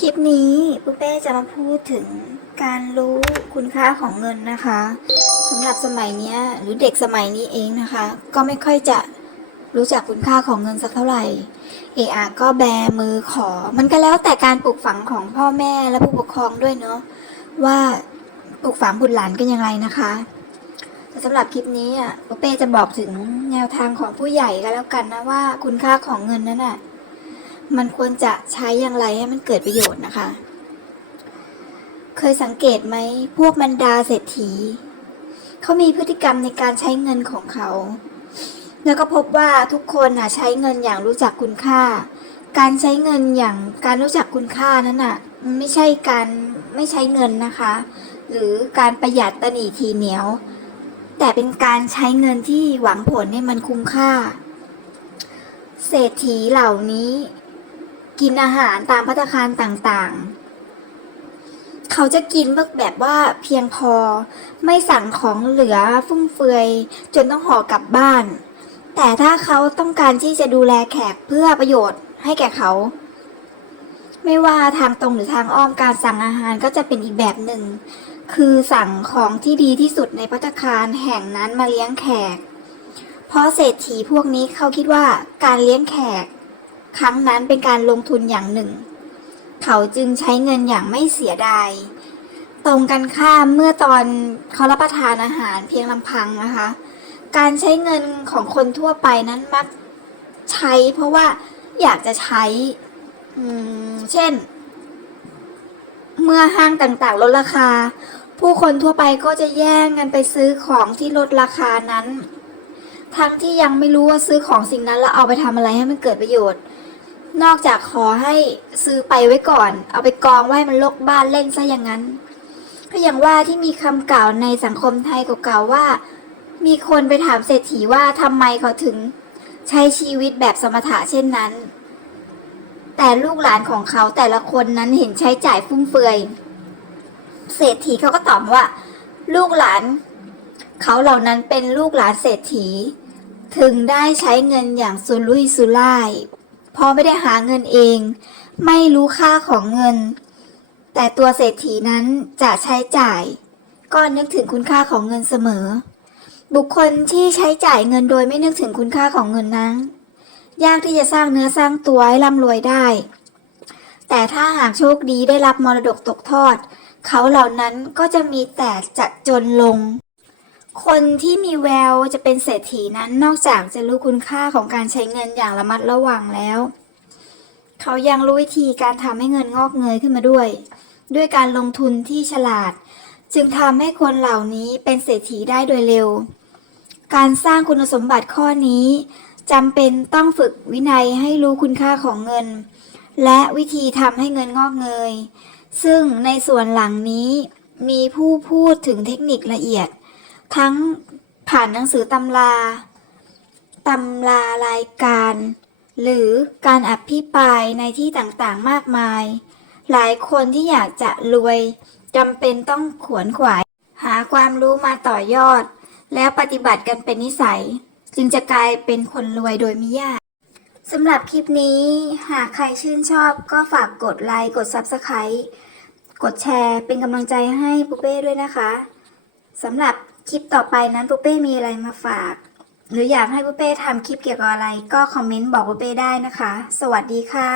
คลิปนี้ปุ๊เป้จะมาพูดถึงการรู้คุณค่าของเงินนะคะสำหรับสมัยนี้หรือเด็กสมัยนี้เองนะคะ ก็ไม่ค่อยจะรู้จักคุณค่าของเงินสักเท่าไหร่ เออะก็แบมือขอ มันก็แล้วแต่การปลูกฝังของพ่อแม่และผู้ปกครองด้วยเนาะว่าปลูกฝังบุตรหลานกันอย่างไรนะคะแต่สำหรับคลิปนี้อะปุ๊เป้จะบอกถึงแนวทางของผู้ใหญ่ก็แล้วกันนะว่าคุณค่าของเงินนั้นอะ มันควรจะใช้อย่างไรให้มันเกิดประโยชน์นะคะ เคยสังเกตไหมพวกบรรดาเศรษฐีเขามีพฤติกรรมในการใช้เงินของเขา แล้วก็พบว่าทุกคนน่ะใช้เงินอย่างรู้จักคุณค่า การใช้เงินอย่างการรู้จักคุณค่านั้นน่ะมันไม่ใช่การไม่ใช้เงินนะคะ หรือการประหยัดตนีทีเหนียว แต่เป็นการใช้เงินที่หวังผลให้มันคุ้มค่า เศรษฐีเหล่านี้ กินอาหารตามพัตคารต่างๆ เขาจะกินแบบว่าเพียงพอ ไม่สั่งของเหลือฟุ่มเฟือยจนต้องห่อกลับบ้าน แต่ถ้าเขาต้องการที่จะดูแลแขกเพื่อประโยชน์ให้แก่เขา ไม่ว่าทางตรงหรือทางอ้อมการสั่งอาหารก็จะเป็นอีกแบบหนึ่ง คือสั่งของที่ดีที่สุดในพัตคารแห่งนั้นมาเลี้ยงแขก เพราะเศรษฐีพวกนี้เขาคิดว่าการเลี้ยงแขก ครั้งนั้นเป็นการลงทุนอย่างหนึ่ง เขาจึงใช้เงินอย่างไม่เสียดาย ตรงกันข้ามเมื่อตอนเขารับประทานอาหารเพียงลำพังนะคะ การใช้เงินของคนทั่วไปนั้นมักใช้เพราะว่าอยากจะใช้เช่น เมื่อห้างต่างๆลดราคา ผู้คนทั่วไปก็จะแย่งกันไปซื้อของที่ลดราคานั้น ทั้งที่ยังไม่รู้ว่าซื้อของสิ่งนั้นแล้วเอาไปทำอะไรให้มันเกิดประโยชน์ นอกจากขอให้ซื้อไปไว้ก่อน เอาไปกองไว้มันลกบ้านเล่นซะอย่างนั้น ก็อย่างว่าที่มีคำกล่าวในสังคมไทยเก่าๆว่า มีคนไปถามเศรษฐีว่าทำไมเขาถึงใช้ชีวิตแบบสมถะเช่นนั้น แต่ลูกหลานของเขาแต่ละคนนั้นเห็นใช้จ่ายฟุ่มเฟือย เศรษฐีเขาก็ตอบว่า ลูกหลาน เขาเหล่านั้นเป็นลูกหลานเศรษฐี ถึงได้ใช้เงินอย่างสุรุ่ยสุร่ายเพราะไม่ได้หาเงินเอง ไม่รู้ค่าของเงิน แต่ตัวเศรษฐีนั้นจะใช้จ่าย ก็นึกถึงคุณค่าของเงินเสมอ บุคคลที่ใช้จ่ายเงินโดยไม่นึกถึงคุณค่าของเงินนั้น ยากที่จะสร้างเนื้อสร้างตัวให้ร่ำรวยได้ แต่ถ้าหากโชคดีได้รับมรดกตกทอด เขาเหล่านั้นก็จะมีแต่จะจนลง คนที่มีแววจะเป็นเศรษฐีนั้นนอกจากจะรู้คุณค่าของการใช้เงินอย่างระมัดระวังแล้ว เขายังรู้วิธีการทำให้เงินงอกเงยขึ้นมาด้วย ด้วยการลงทุนที่ฉลาด จึงทำให้คนเหล่านี้เป็นเศรษฐีได้โดยเร็ว การสร้างคุณสมบัติข้อนี้จำเป็นต้องฝึกวินัยให้รู้คุณค่าของเงิน และวิธีทำให้เงินงอกเงย ซึ่งในส่วนหลังนี้มีผู้พูดถึงเทคนิคละเอียด ทั้งผ่านหนังสือตำราตำรารายการ หรือการอภิปรายในที่ต่างๆมากมาย หลายคนที่อยากจะรวยจำเป็นต้องขวนขวาย หาความรู้มาต่อยอด แล้วปฏิบัติกันเป็นนิสัย จึงจะกลายเป็นคนรวยโดยไม่ยากสำหรับคลิปนี้ หากใครชื่นชอบก็ฝากกดไลค์กด Subscribe กดแชร์เป็นกำลังใจให้ปุเป้ด้วยนะคะสำหรับ คลิปต่อไปนั้นปุเป้มีอะไรมาฝาก หรืออยากให้ปุเป้ทำคลิปเกี่ยวกับอะไร ก็คอมเมนต์บอกปุเป้ได้นะคะ สวัสดีค่ะ